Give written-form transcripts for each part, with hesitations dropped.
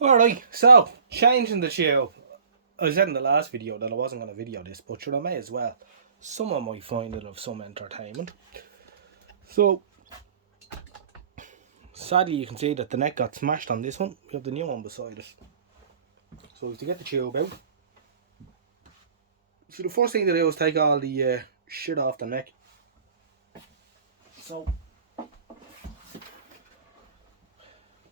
Alright, so changing the tube. I said in the last video that I wasn't going to video this, but sure I may as well. Someone might find it of some entertainment. So, sadly you can see that the neck got smashed on this one. We have the new one beside us. So to get the tube out. So the first thing to do is take all the shit off the neck. So,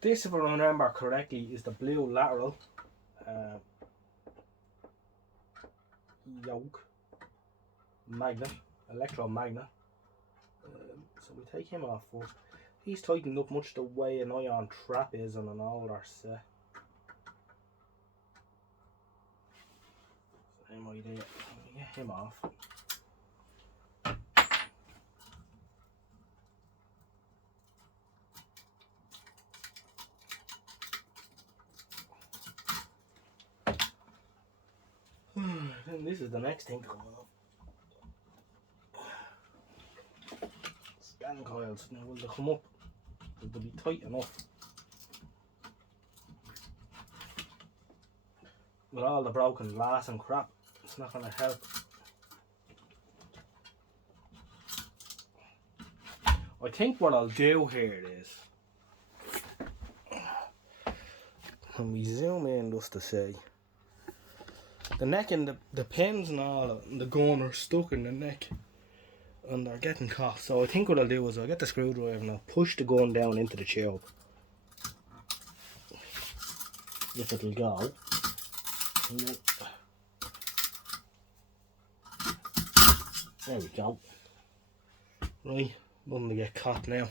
this, if I remember correctly, is the blue lateral yoke magnet, electromagnet. So we take him off first. He's tightened up much the way an ion trap is on an older set. Same idea. We get him off. Then this is the next thing to come off. Scan coils. Now will they come up? Will they be tight enough? With all the broken glass and crap, it's not going to help. I think what I'll do here is, when we zoom in just to see, the neck and the pins and all and the gun are stuck in the neck and they're getting caught. So I think what I'll do is I'll get the screwdriver and I'll push the gun down into the tube. If it'll go. And then, there we go. Right, nothing to get caught now.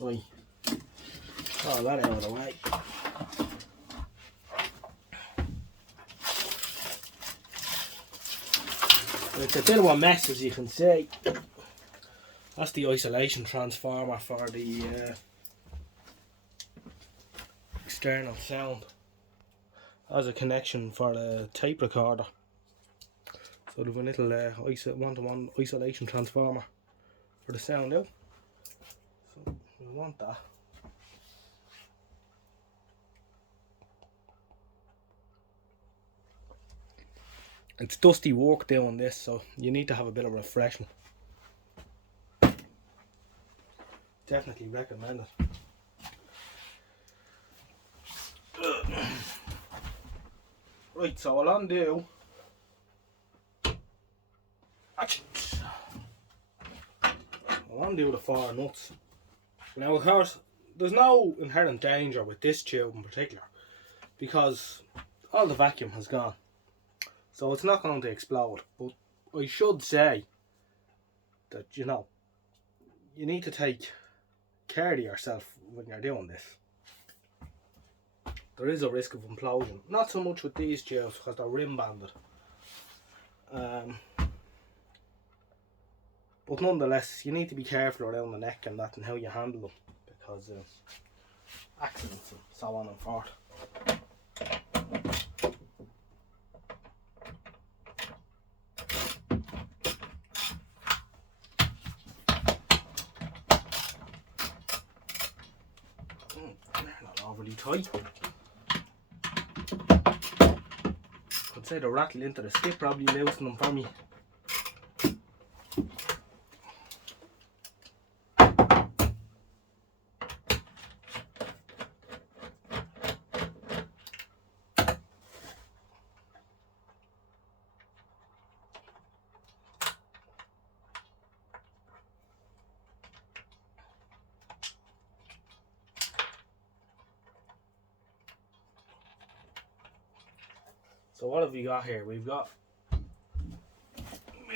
Right, all that out of the way. It's a bit of a mess, as you can see. That's the isolation transformer for the external sound. As a connection for the tape recorder. So there's a little one-to-one isolation transformer for the sound out. So we want that. It's dusty work doing this, so you need to have a bit of refreshment. Definitely recommend it. Right, so I'll undo. I'll undo the 4 nuts. Now, of course, there's no inherent danger with this tube in particular because all the vacuum has gone. So it's not going to explode. But I should say that, you know, you need to take care of yourself when you're doing this. There is a risk of implosion. Not so much with these tubes because they're rim banded. But nonetheless, you need to be careful around the neck and that and how you handle them because accidents and so on and forth. Not overly tight. I'd say the rattle into the skip probably loosened them for me. So what have we got here? We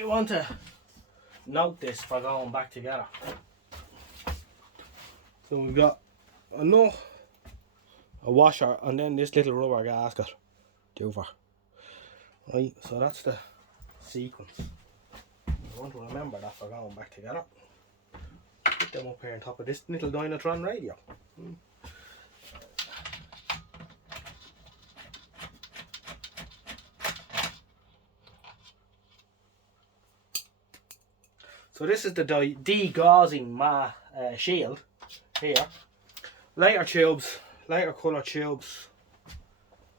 want to note this for going back together. So we've got a nut, a washer, and then this little rubber gasket. Right, so that's the sequence. I want to remember that for going back together. Put them up here on top of this little Dynatron radio. So this is the degaussing shield here. Lighter tubes, lighter colour tubes.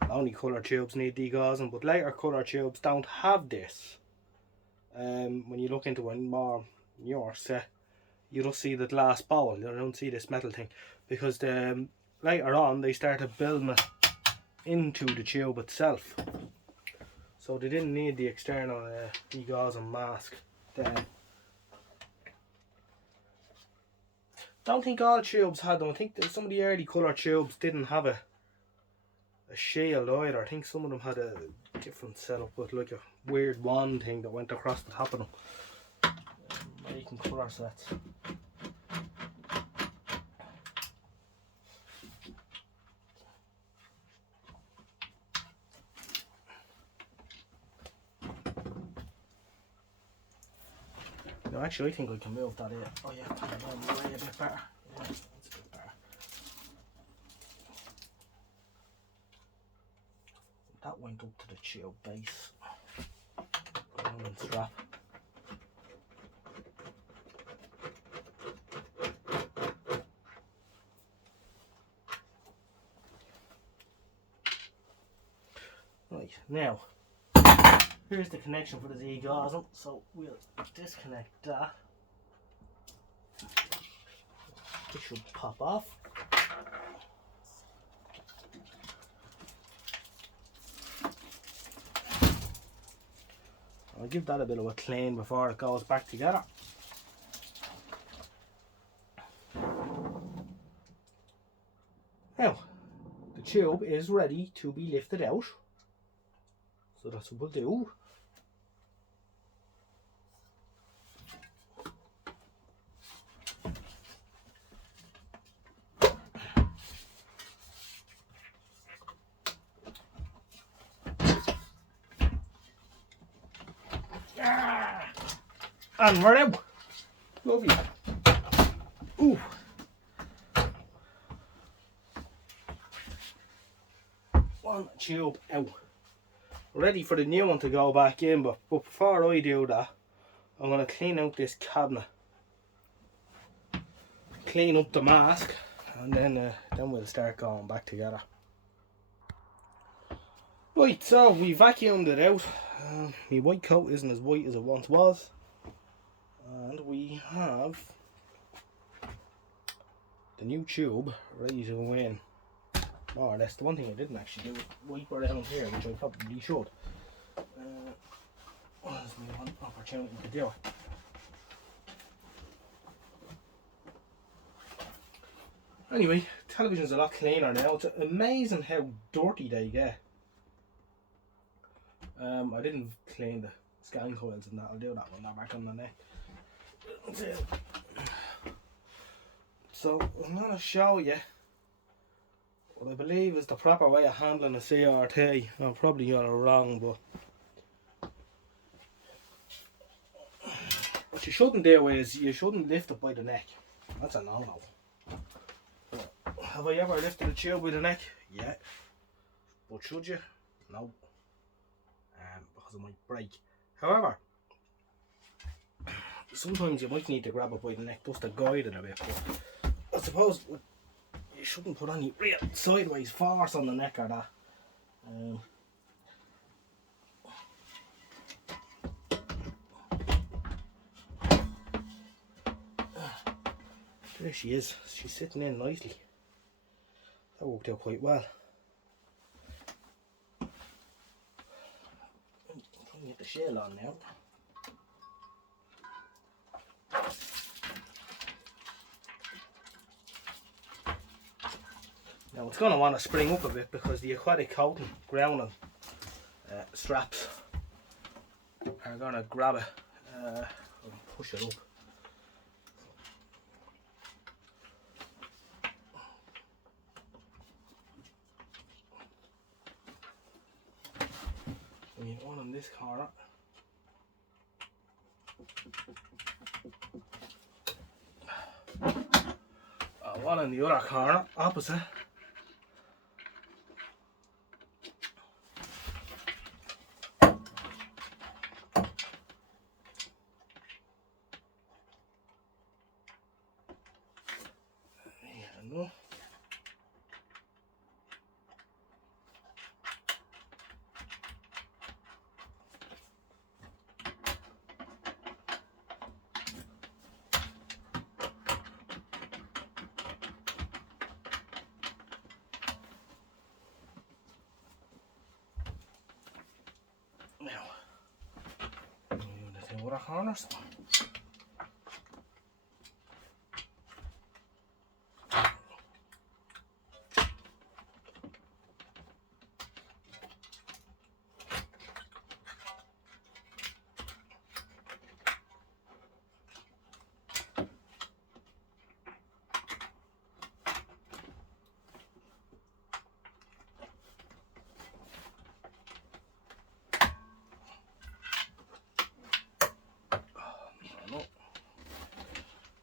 Only colour tubes need degaussing, but lighter colour tubes don't have this. When you look into a more newer set, you don't see the glass bowl. You don't see this metal thing, because later on they started building it into the tube itself. So they didn't need the external degaussing mask then. Don't think all tubes had them. I think that some of the early colour tubes didn't have a shield either. I think some of them had a different setup with like a weird wand thing that went across the top of them. Making colour sets. No, actually I think I can move that in. Oh yeah, way a bit better. Yeah, that's a bit better. That went up to the tube base. And strap. Right, now here's the connection for the degaussing, so we'll disconnect that. This should pop off. I'll give that a bit of a clean before it goes back together. Now, the tube is ready to be lifted out. So that's what we'll do. And we're out. Lovely. Ooh. One tube out. Ready for the new one to go back in, but before I do that, I'm going to clean out this cabinet. Clean up the mask, and then we'll start going back together. Right, so we vacuumed it out. My white coat isn't as white as it once was. And we have the new tube ready to go in. More or less. The one thing I didn't actually do was wipe around here, which I probably should. Well, that's my one opportunity to do it. Anyway, television's a lot cleaner now. It's amazing how dirty they get. I didn't clean the scan coils and that. I'll do that when they're back on the neck. So I'm going to show you what I believe is the proper way of handling a CRT. I'm probably got it wrong, but what you shouldn't do is you shouldn't lift it by the neck. That's a no-no. Have I ever lifted a tube by the neck? Yeah. But should you? No. Because it might break. However, sometimes you might need to grab it by the neck just to guide it a bit. But I suppose you shouldn't put any real sideways force on the neck or that. There she is. She's sitting in nicely. That worked out quite well. Trying to get the shell on now. Now it's going to want to spring up a bit because the aquatic coating grounding straps are going to grab it and push it up. We need one in this corner. One in the other corner, opposite. No. Now, the two other corners.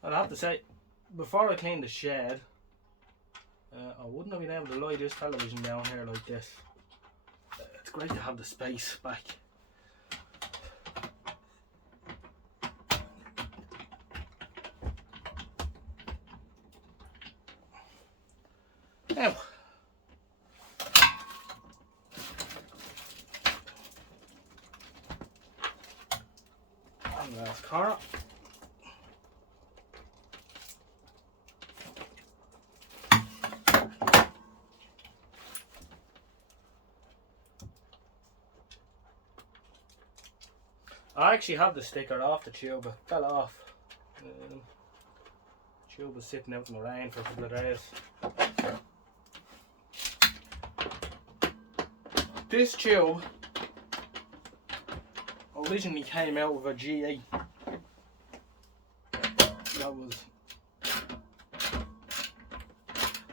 I'd have to say, before I cleaned the shed, I wouldn't have been able to lie this television down here like this. It's great to have the space back. Now, on the last corner. I actually have the sticker off the tube, it fell off. The tube was sitting out in the rain for a couple of days. This tube originally came out of a GE that was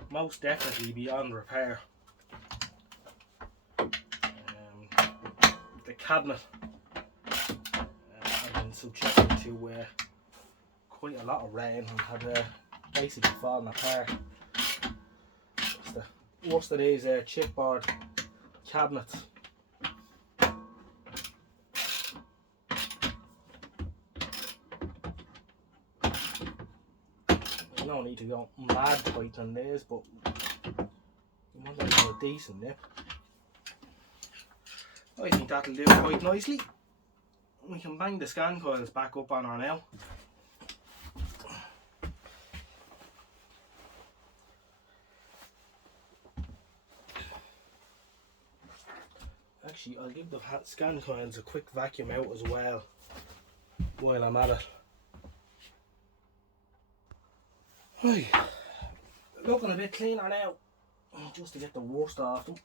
most definitely beyond repair. The cabinet had been subjected to quite a lot of rain and had basically fallen apart. It's the worst of these chipboard cabinets. There's no need to go mad tight on these, but you want to have a decent nip. I think that'll do quite nicely. We can bang the scan coils back up on her now. Actually, I'll give the scan coils a quick vacuum out as well while I'm at it. Right, looking a bit cleaner now, just to get the worst off them.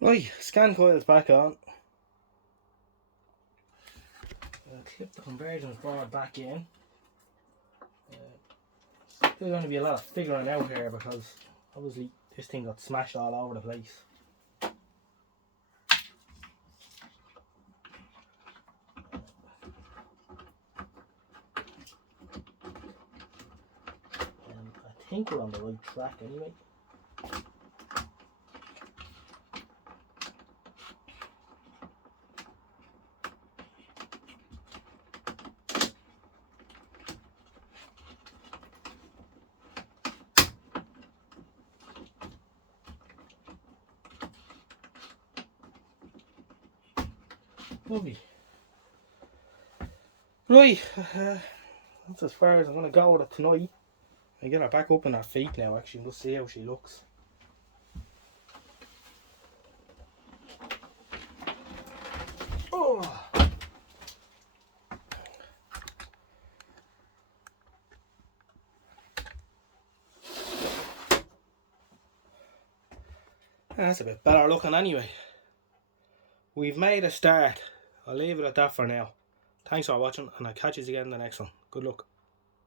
Right, scan coils back on. Clip the convergence board back in. There's going to be a lot of figuring out here because obviously this thing got smashed all over the place. And I think we're on the right track anyway. Lovely. Right, that's as far as I'm going to go with it tonight. I get her back up on her feet now actually, we'll see how she looks. Oh. That's a bit better looking anyway. We've made a start. I'll leave it at that for now. Thanks for watching and I'll catch you again in the next one. Good luck.